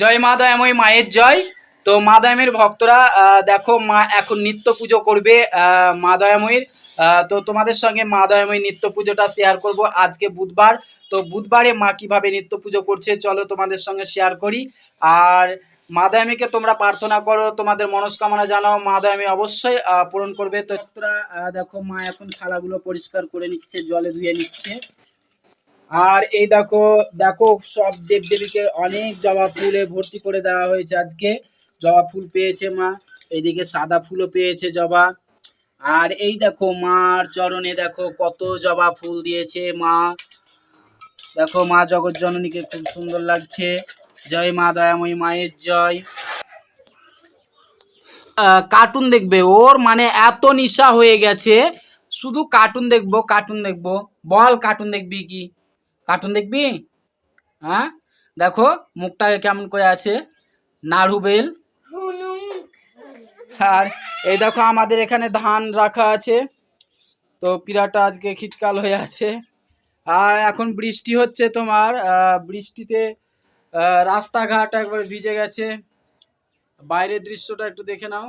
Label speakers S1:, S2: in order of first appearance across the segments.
S1: জয় মা দয়াময়ী মায়ের জয়। তো মা ভক্তরা দেখো মা এখন নিত্য পুজো করবে মা দয়াময়ীর। তো তোমাদের সঙ্গে মা দয়াময়ী নিত্য পুজোটা শেয়ার করব আজকে বুধবার। তো বুধবারে মা কীভাবে নিত্য পুজো করছে চলো তোমাদের সঙ্গে শেয়ার করি। আর মা দয়ামীকে তোমরা প্রার্থনা করো, তোমাদের মনস্কামনা জানাও, মা দয়ামী অবশ্যই পূরণ করবে। তো দেখো মা এখন থালাগুলো পরিষ্কার করে নিচ্ছে, জলে ধুয়ে নিচ্ছে। আর এই দেখো দেখো সব দেবদেবীকে অনেক জবা ফুলে ভর্তি করে দেওয়া হয়েছে আজকে। জবা ফুল পেয়েছে মা এইদিকে সাদা ফুলও পেয়েছে জবা। আর এই দেখো মার চরণে দেখো কত জবা ফুল দিয়েছে মা। দেখো মা জগৎ জননীকে খুব সুন্দর লাগছে। জয় মা, দয়াময়ী মায়ের জয়। কার্টুন দেখবে, ওর মানে এত নিশা হয়ে গেছে। শুধু কার্টুন দেখব কার্টুন দেখব। বল কার্টুন দেখবি কি? কার্টুন দেখবি? হ্যাঁ? দেখো, মুখটা কেমন করে আছে? নাড়ুবেল আর এই দেখো, আমাদের এখানে ধান রাখা আছে। তো পিরাটা আজকে খিটকাল হয়ে আছে। আর এখন বৃষ্টি হচ্ছে তোমার বৃষ্টিতে রাস্তাঘাট একবার ভিজে গেছে। বাইরের দৃশ্যটা একটু দেখে নাও।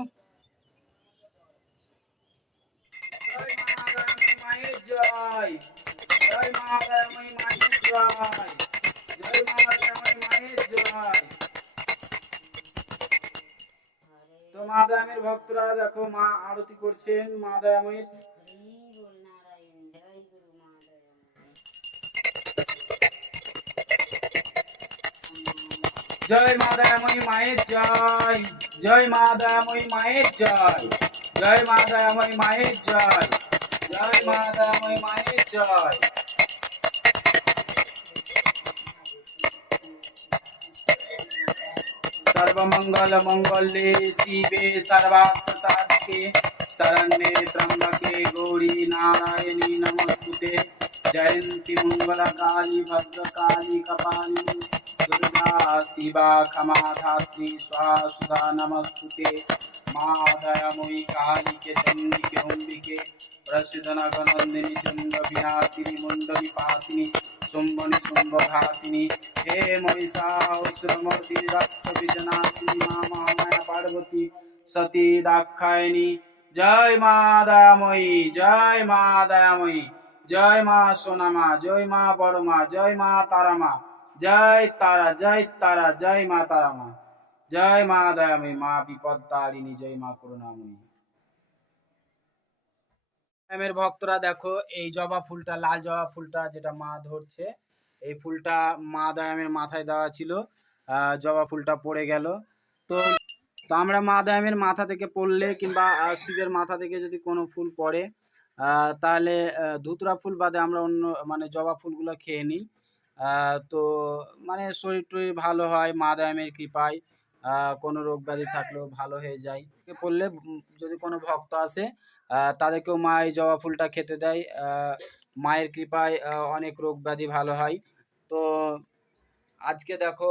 S1: মা দয়ামের ভক্তরা দেখো মা আরতি করছেন মা দয়ামের জয় মা দয়াময়ী মায়ের জয় জয় মা দয়াময়ী মায়ের জয় জয় মা দয়াময়ী মায়ের জয়। सर्वमंगल मंगल शिवे सर्वार्थसाधिके शरण्ये त्र्यंबके गौरी नारायणी नमस्ते जयंती मंगल काली भद्रकाली, कपाली, दुर्गा, शिवा, क्षमाधात्री, स्वाहा, सुधा नमस्ते महादयमयी कालिके चंडिके अंबिके प्रसिद्ध नगनंदिनी चंद्र विनाशिनी मुंडली पासिनी সম্বনি সম্বঘাতিনি হে মহিষাসুরমর্দিনী রাক্ষ বিজনাথিনী মা মহামায়া পার্বতী, সতী দাক্ষায়নী। জয় মা দয়াময়ী, জয় মা দয়াময়ী, জয় মা সোনামা, জয় মা বড়মা, জয় মা তারামা, জয় তারা জয় তারা, জয় মা তারামা। জয় মা দয়াময়ী, মা বিপদ তারিণী জয় মা করুণাময়ী। এর ভক্তরা দেখো, এই জবা ফুলটা, লাল জবা ফুলটা যেটা মা ধরছে, এই ফুলটা মা দয়ামের মাথায় দেওয়া ছিল জবা ফুলটা পড়ে গেল। তো তো আমরা মা দয়ামের মাথা থেকে পড়লে কিংবা শিবের মাথা থেকে যদি কোনো ফুল পড়ে তাহলে ধুতরা ফুল বাদে আমরা অন্য মানে জবা ফুলগুলো খেয়ে নিই। তো মানে শরীর টরীর ভালো হয়, মা দয়ামের কৃপায় কোনো রোগ ব্যাধি থাকলেও ভালো হয়ে যায়। পড়লে যদি কোনো ভক্ত আসে তাদেরকেও মা এই জবা ফুলটা খেতে দেয়। মায়ের কৃপায় অনেক রোগ ব্যাধি ভালো হয়। তো আজকে দেখো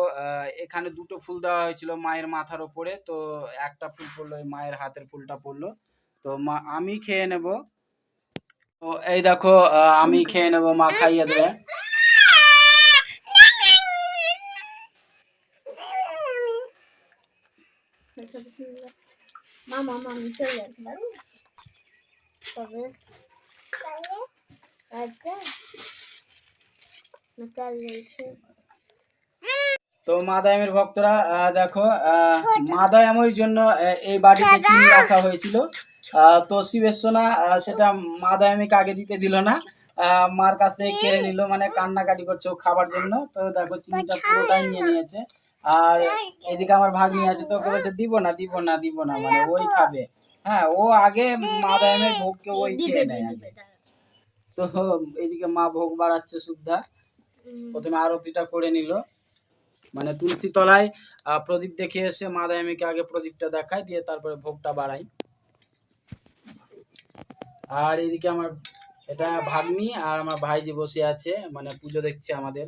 S1: এখানে দুটো ফুল দেওয়া হয়েছিল মায়ের মাথার ওপরে। তো একটা ফুল পড়ল মায়ের হাতের ফুলটা পড়ল। তো মা, আমি খেয়ে নেব। তো এই দেখো আমি খেয়ে নেব, মা খাইয়ে দেবে।
S2: মামা, মামি, চলে রয়েছে।
S1: তো মাদায়ামের ভক্তরা দেখো মাদায়ামের জন্য এই বাড়িতে চিনি রাখা হয়েছিল। তো আহ, সেটা মাদায়ামিকে আগে দিতে দিল না। মার কাছ থেকে কেড়ে নিল মানে কান্নাকাটি করছে ও খাবার জন্য। তো দেখো চিনিটা পুরোটাই নিয়ে নিয়েছে। আর এদিকে আমার ভাগ্নি আছে তো বলছে দিব না দিব না দিব না। মানে ওই খাবে। হ্যাঁ ও আগে মাদায়ামের ভোগকে ওই খেয়ে নেয় আগে। তো এদিকে মা ভোগ বাড়াচ্ছে শুদ্ধা প্রথমে আরতিটা করে নিল। মানে তুলসী তলায় প্রদীপ দেখে এসে মা দায়ামিকে আগে প্রদীপটা দেখায় দিয়ে তারপরে ভোগটা বাড়াই আর এদিকে আমার এটা ভাগ্নি আর আমার ভাইজি বসে আছে মানে পুজো দেখছে আমাদের।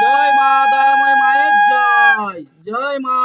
S1: জয় মা দয়াময় মায়ের জয় জয় মা